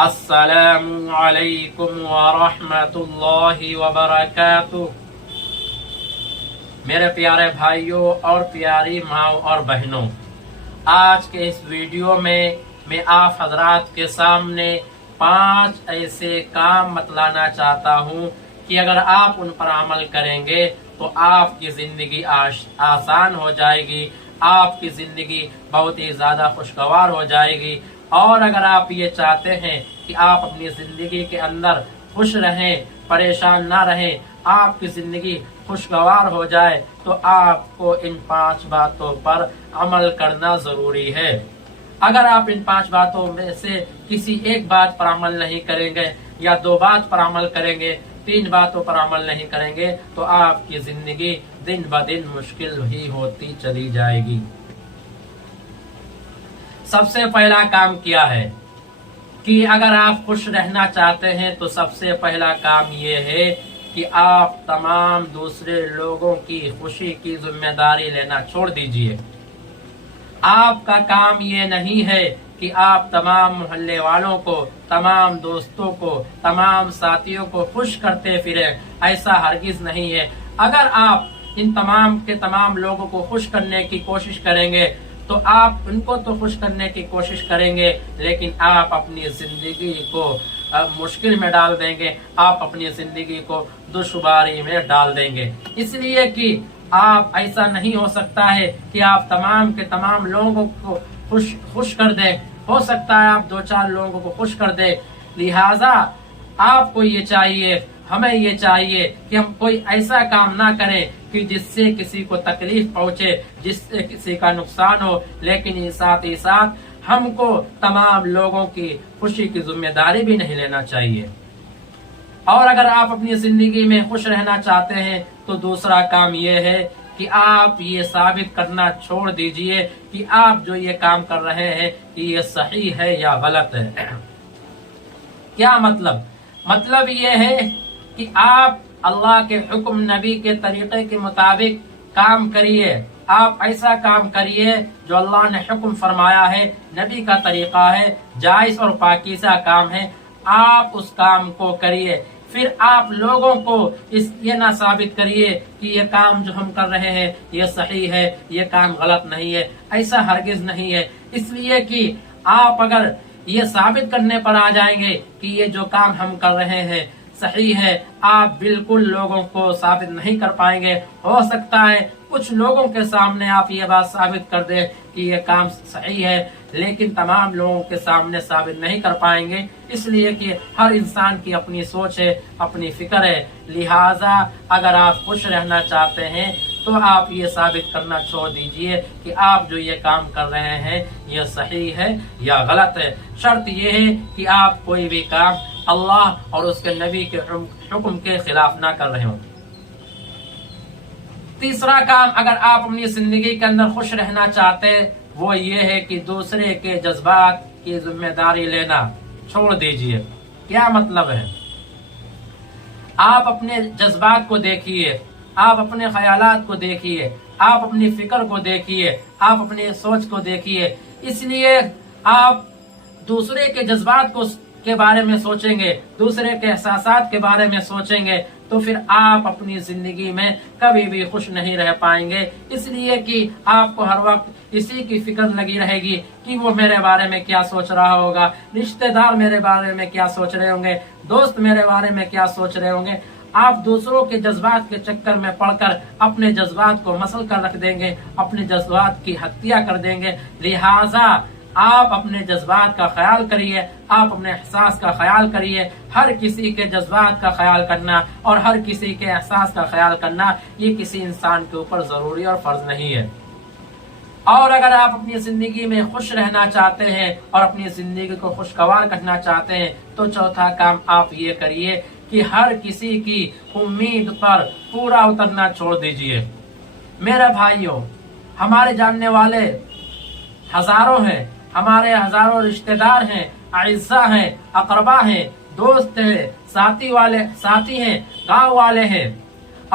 السلام علیکم ورحمۃ اللہ وبرکاتہ۔ میرے پیارے بھائیوں اور پیاری ماؤں اور بہنوں، آج کے اس ویڈیو میں آپ حضرات کے سامنے 5 ایسے کام بتلانا چاہتا ہوں کہ اگر آپ ان پر عمل کریں گے تو آپ کی زندگی آسان ہو جائے گی، آپ کی زندگی بہت ہی زیادہ خوشگوار ہو جائے گی۔ اور اگر آپ یہ چاہتے ہیں کہ آپ اپنی زندگی کے اندر خوش رہیں، پریشان نہ رہیں، آپ کی زندگی خوشگوار ہو جائے، تو آپ کو ان 5 باتوں پر عمل کرنا ضروری ہے۔ اگر آپ ان 5 باتوں میں سے کسی ایک بات پر عمل نہیں کریں گے، یا 2 بات پر عمل کریں گے، 3 باتوں پر عمل نہیں کریں گے، تو آپ کی زندگی دن بدن مشکل ہی ہوتی چلی جائے گی۔ سب سے پہلا کام کیا ہے کہ اگر آپ خوش رہنا چاہتے ہیں تو سب سے پہلا کام یہ ہے کہ آپ تمام دوسرے لوگوں کی خوشی کی ذمہ داری لینا چھوڑ دیجئے۔ آپ کا کام یہ نہیں ہے کہ آپ تمام محلے والوں کو، تمام دوستوں کو، تمام ساتھیوں کو خوش کرتے پھریں، ایسا ہرگز نہیں ہے۔ اگر آپ ان تمام کے تمام لوگوں کو خوش کرنے کی کوشش کریں گے تو آپ ان کو تو خوش کرنے کی کوشش کریں گے، لیکن آپ اپنی زندگی کو مشکل میں ڈال دیں گے، آپ اپنی زندگی کو دشواری میں ڈال دیں گے۔ اس لیے کہ آپ ایسا نہیں ہو سکتا ہے کہ آپ تمام کے تمام لوگوں کو خوش کر دیں۔ ہو سکتا ہے آپ 2-4 لوگوں کو خوش کر دیں، لہذا آپ کو یہ چاہیے، ہمیں یہ چاہیے کہ ہم کوئی ایسا کام نہ کریں کہ جس سے کسی کو تکلیف پہنچے، جس سے کسی کا نقصان ہو، لیکن ساتھ ہی ساتھ ہم کو تمام لوگوں کی خوشی کی ذمہ داری بھی نہیں لینا چاہیے۔ اور اگر آپ اپنی زندگی میں خوش رہنا چاہتے ہیں تو دوسرا کام یہ ہے کہ آپ یہ ثابت کرنا چھوڑ دیجئے کہ آپ جو یہ کام کر رہے ہیں کہ یہ صحیح ہے یا غلط ہے۔ کیا مطلب یہ ہے کہ آپ اللہ کے حکم، نبی کے طریقے کے مطابق کام کریے۔ آپ ایسا کام کریے جو اللہ نے حکم فرمایا ہے، نبی کا طریقہ ہے، جائز اور پاکیزہ کام ہے، آپ اس کام کو کریے۔ پھر آپ لوگوں کو یہ نہ ثابت کریے کہ یہ کام جو ہم کر رہے ہیں یہ صحیح ہے، یہ کام غلط نہیں ہے، ایسا ہرگز نہیں ہے۔ اس لیے کہ آپ اگر یہ ثابت کرنے پر آ جائیں گے کہ یہ جو کام ہم کر رہے ہیں صحیح ہے، آپ بالکل لوگوں کو ثابت نہیں کر پائیں گے۔ ہو سکتا ہے کچھ لوگوں کے سامنے آپ یہ بات ثابت کر دیں کہ یہ کام صحیح ہے، لیکن تمام لوگوں کے سامنے ثابت نہیں کر پائیں گے، اس لیے کہ ہر انسان کی اپنی سوچ ہے، اپنی فکر ہے۔ لہٰذا اگر آپ خوش رہنا چاہتے ہیں تو آپ یہ ثابت کرنا چھوڑ دیجئے کہ آپ جو یہ کام کر رہے ہیں یہ صحیح ہے یا غلط ہے۔ شرط یہ ہے کہ آپ کوئی بھی کام اللہ اور اس کے نبی کے حکم کے خلاف نہ کر رہے ہوں۔ تیسرا کام اگر آپ اپنی زندگی کے اندر خوش رہنا چاہتے ہیں وہ یہ ہے کہ دوسرے کے جذبات کی ذمہ داری لینا چھوڑ دیجئے۔ کیا مطلب ہے؟ آپ اپنے جذبات کو دیکھیے، آپ اپنے خیالات کو دیکھیے، آپ اپنی فکر کو دیکھیے، آپ اپنی سوچ کو دیکھیے۔ اس لیے آپ دوسرے کے جذبات کے بارے میں سوچیں گے، دوسرے کے احساسات کے بارے میں سوچیں گے تو پھر آپ اپنی زندگی میں کبھی بھی خوش نہیں رہ پائیں گے۔ اس لیے کہ آپ کو ہر وقت اسی کی فکر لگی رہے گی کہ وہ میرے بارے میں کیا سوچ رہا ہوگا، رشتہ دار میرے بارے میں کیا سوچ رہے ہوں گے، دوست میرے بارے میں کیا سوچ رہے ہوں گے۔ آپ دوسروں کے جذبات کے چکر میں پڑ کر اپنے جذبات کو مسل کر رکھ دیں گے، اپنے جذبات کی ہتیا کر دیں گے۔ لہٰذا آپ اپنے جذبات کا خیال کریے، آپ اپنے احساس کا خیال کریے۔ ہر کسی کے جذبات کا خیال کرنا اور ہر کسی کے احساس کا خیال کرنا یہ کسی انسان کے اوپر ضروری اور فرض نہیں ہے۔ اور اگر آپ اپنی زندگی میں خوش رہنا چاہتے ہیں اور اپنی زندگی کو خوشگوار کرنا چاہتے ہیں تو چوتھا کام آپ یہ کریے کہ ہر کسی کی امید پر پورا اترنا چھوڑ دیجئے۔ میرے بھائیوں، ہمارے جاننے والے ہزاروں ہیں، ہمارے ہزاروں رشتہ دار ہیں، اعزاء ہیں، اقربا ہیں، دوست ہیں، ساتھی ہیں، گاؤں والے ہیں،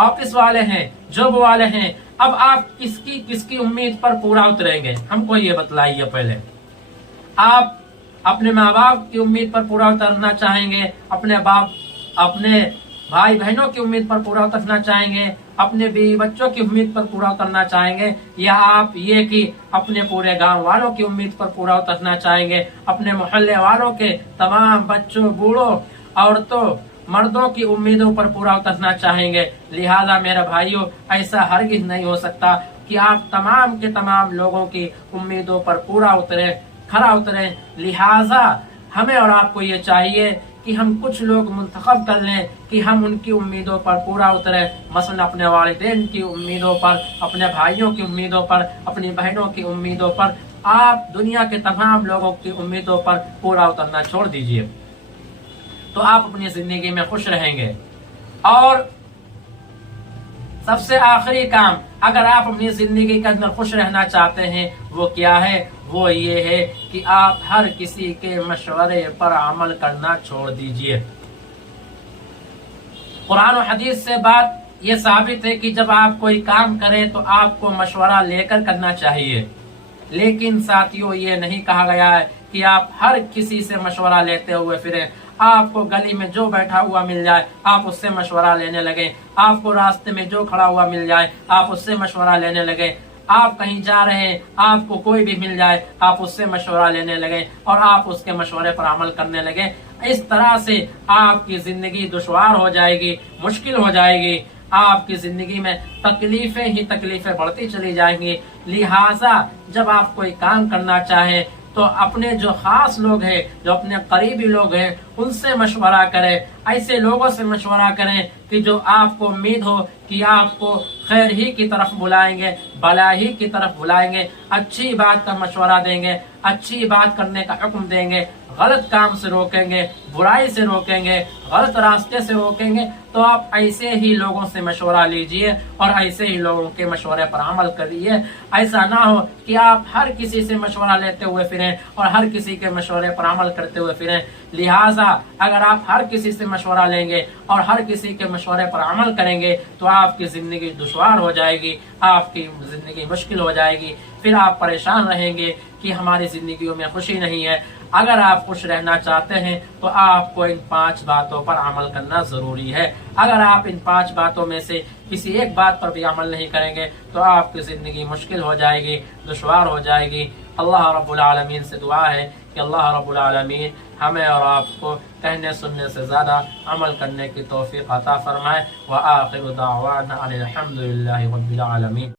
آفس والے ہیں، جاب والے ہیں۔ اب آپ کس کی امید پر پورا اتریں گے؟ ہم کو یہ بتلائیے پہلے۔ آپ اپنے ماں باپ کی امید پر پورا اترنا چاہیں گے، اپنے بھائی بہنوں کی امید پر پورا اترنا چاہیں گے، اپنے بیوی بچوں کی امید پر پورا اترنا چاہیں گے، یا آپ یہ کہ اپنے پورے گاؤں والوں کی امید پر پورا اترنا چاہیں گے، اپنے محلے والوں کے تمام بچوں، بوڑھوں، عورتوں، مردوں کی امیدوں پر پورا اترنا چاہیں گے؟ لہذا میرے بھائیوں، ایسا ہرگز نہیں ہو سکتا کہ آپ تمام کے تمام لوگوں کی امیدوں پر پورا اتریں، کھرا اتریں۔ لہذا ہمیں اور آپ کو یہ چاہیے کہ ہم کچھ لوگ منتخب کر لیں کہ ہم ان کی امیدوں پر پورا اتریں، مثلا اپنے والدین کی امیدوں پر، اپنے بھائیوں کی امیدوں پر، اپنی بہنوں کی امیدوں پر۔ آپ دنیا کے تمام لوگوں کی امیدوں پر پورا اترنا چھوڑ دیجئے، تو آپ اپنی زندگی میں خوش رہیں گے۔ اور سب سے آخری کام، اگر آپ اپنی زندگی کے اندر خوش رہنا چاہتے ہیں، وہ کیا ہے؟ وہ یہ ہے کہ آپ ہر کسی کے مشورے پر عمل کرنا چھوڑ دیجئے۔ قرآن و حدیث سے بات یہ ثابت ہے کہ جب آپ کوئی کام کریں تو آپ کو مشورہ لے کر کرنا چاہیے، لیکن ساتھیوں یہ نہیں کہا گیا ہے کہ آپ ہر کسی سے مشورہ لیتے ہوئے پھریں۔ آپ کو گلی میں جو بیٹھا ہوا مل جائے آپ اس سے مشورہ لینے لگیں، آپ کو راستے میں جو کھڑا ہوا مل جائے آپ اس سے مشورہ لینے لگیں، آپ کہیں جا رہے ہیں آپ کو کوئی بھی مل جائے آپ اس سے مشورہ لینے لگیں اور آپ اس کے مشورے پر عمل کرنے لگیں۔ اس طرح سے آپ کی زندگی دشوار ہو جائے گی، مشکل ہو جائے گی، آپ کی زندگی میں تکلیفیں ہی تکلیفیں بڑھتی چلی جائیں گی۔ لہٰذا جب آپ کوئی کام کرنا چاہیں تو اپنے جو خاص لوگ ہیں، جو اپنے قریبی لوگ ہیں، ان سے مشورہ کریں، ایسے لوگوں سے مشورہ کریں کہ جو آپ کو امید ہو کہ آپ کو خیر ہی کی طرف بلائیں گے، بھلا ہی کی طرف بلائیں گے، اچھی بات کا مشورہ دیں گے، اچھی بات کرنے کا حکم دیں گے، غلط کام سے روکیں گے، برائی سے روکیں گے، غلط راستے سے روکیں گے۔ تو آپ ایسے ہی لوگوں سے مشورہ لیجئے اور ایسے ہی لوگوں کے مشورے پر عمل کریے۔ ایسا نہ ہو کہ آپ ہر کسی سے مشورہ لیتے ہوئے پھریں اور ہر کسی کے مشورے پر عمل کرتے ہوئے پھریں۔ لہٰذا اگر آپ ہر کسی سے مشورہ لیں گے اور ہر کسی کے مشورے پر عمل کریں گے تو آپ کی زندگی دشوار ہو جائے گی، آپ کی زندگی مشکل ہو جائے گی، پھر آپ پریشان رہیں گے کہ ہماری زندگیوں میں خوشی نہیں ہے۔ اگر آپ خوش رہنا چاہتے ہیں تو آپ کو ان 5 باتوں پر عمل کرنا ضروری ہے۔ اگر آپ ان 5 باتوں میں سے کسی ایک بات پر بھی عمل نہیں کریں گے تو آپ کی زندگی مشکل ہو جائے گی، دشوار ہو جائے گی۔ اللہ رب العالمین سے دعا ہے کہ اللہ رب العالمین ہمیں اور آپ کو کہنے سننے سے زیادہ عمل کرنے کی توفیق عطا فرمائے۔ وآخر دعوانا ان الحمد للہ رب العالمین۔